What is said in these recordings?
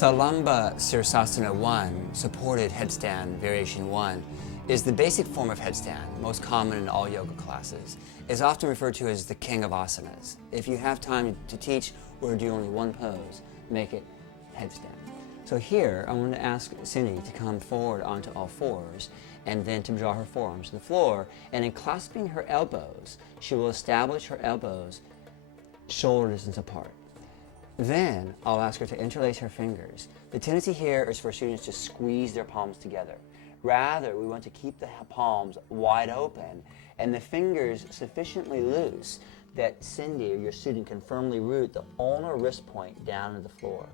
Salambha Sirsasana 1, supported headstand variation 1, is the basic form of headstand, most common in all yoga classes. Is often referred to as the king of asanas. If you have time to teach or do only one pose, make it headstand. So here, I want to ask Cindy to come forward onto all fours and then to draw her forearms to the floor, and in clasping her elbows, she will establish her elbows shoulder distance apart. Then I'll ask her to interlace her fingers. The tendency here is for students to squeeze their palms together. Rather, we want to keep the palms wide open and the fingers sufficiently loose that Cindy or your student can firmly root the ulnar wrist point down to the floor.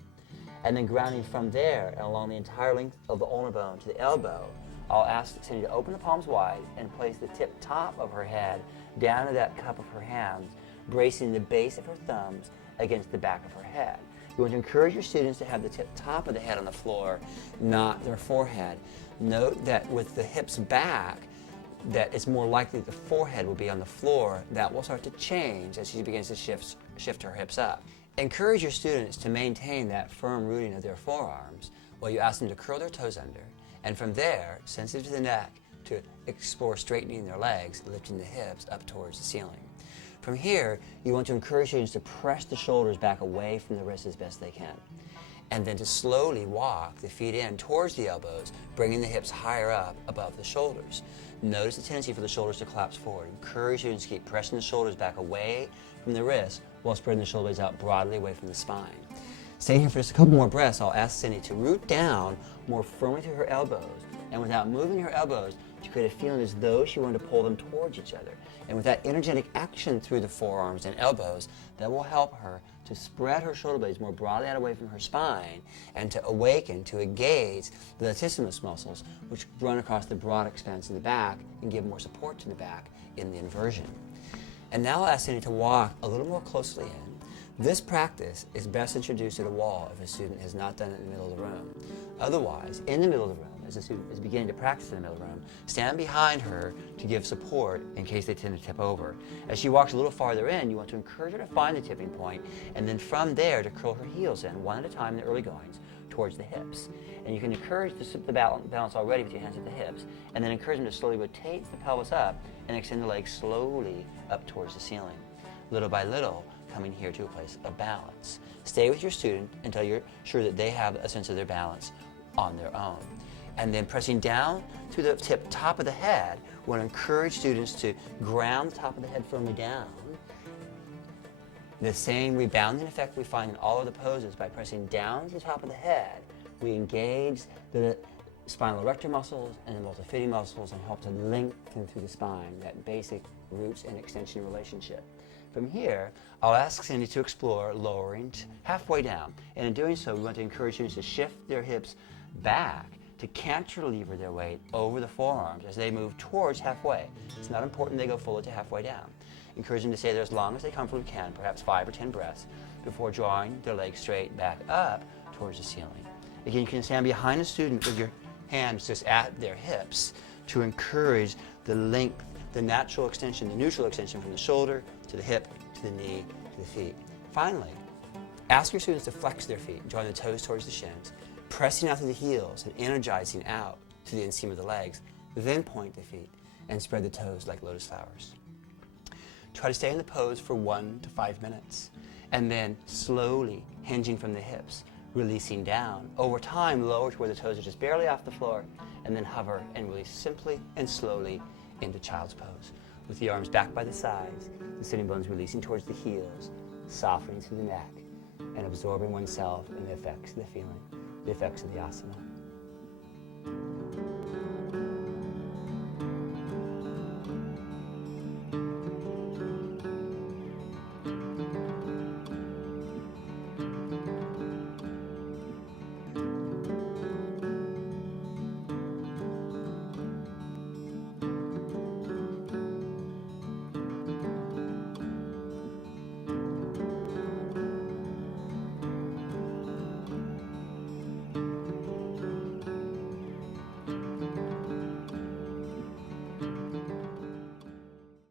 And then grounding from there along the entire length of the ulnar bone to the elbow, I'll ask Cindy to open the palms wide and place the tip top of her head down to that cup of her hands, bracing the base of her thumbs against the back of her head. You want to encourage your students to have the tip top of the head on the floor, not their forehead. Note that with the hips back, that it's more likely the forehead will be on the floor. That will start to change as she begins to shift her hips up. Encourage your students to maintain that firm rooting of their forearms while you ask them to curl their toes under. And from there, sensitive to the neck, to explore straightening their legs, lifting the hips up towards the ceiling. From here, you want to encourage students to press the shoulders back away from the wrists as best they can. And then to slowly walk the feet in towards the elbows, bringing the hips higher up above the shoulders. Notice the tendency for the shoulders to collapse forward. Encourage students to keep pressing the shoulders back away from the wrists while spreading the shoulder blades out broadly away from the spine. Stay here for just a couple more breaths. I'll ask Cindy to root down more firmly through her elbows, and without moving her elbows, to create a feeling as though she wanted to pull them towards each other. And with that energetic action through the forearms and elbows, that will help her to spread her shoulder blades more broadly out away from her spine and to awaken, to engage the latissimus muscles, which run across the broad expanse of the back and give more support to the back in the inversion. And now I'll ask Cindy to walk a little more closely in. This practice is best introduced at a wall if a student has not done it in the middle of the room. Otherwise, in the middle of the room, as a student is beginning to practice in the middle of the room, stand behind her to give support in case they tend to tip over. As she walks a little farther in, you want to encourage her to find the tipping point, and then from there to curl her heels in, one at a time in the early goings, towards the hips. And you can encourage the balance already with your hands at the hips, and then encourage them to slowly rotate the pelvis up and extend the legs slowly up towards the ceiling. Little by little, coming here to a place of balance. Stay with your student until you're sure that they have a sense of their balance on their own. And then pressing down to the top of the head, we want to encourage students to ground the top of the head firmly down. The same rebounding effect we find in all of the poses. By pressing down to the top of the head, we engage the spinal erector muscles and the multifidi muscles and help to lengthen through the spine, that basic roots and extension relationship. From here, I'll ask Cindy to explore lowering halfway down. And in doing so, we want to encourage students to shift their hips back to cantilever their weight over the forearms as they move towards halfway. It's not important they go fully to halfway down. Encourage them to stay there as long as they comfortably can, perhaps 5 or 10 breaths, before drawing their legs straight back up towards the ceiling. Again, you can stand behind a student with your hands just at their hips to encourage the length, the natural extension, the neutral extension from the shoulder to the hip, to the knee, to the feet. Finally, ask your students to flex their feet, drawing the toes towards the shins, pressing out through the heels and energizing out to the inseam of the legs, then point the feet and spread the toes like lotus flowers. Try to stay in the pose for 1 to 5 minutes, and then slowly hinging from the hips, releasing down. Over time, lower to where the toes are just barely off the floor, and then hover and release simply and slowly into child's pose. With the arms back by the sides, the sitting bones releasing towards the heels, softening through the neck, and absorbing oneself in the effects of the feeling, the effects of the asana.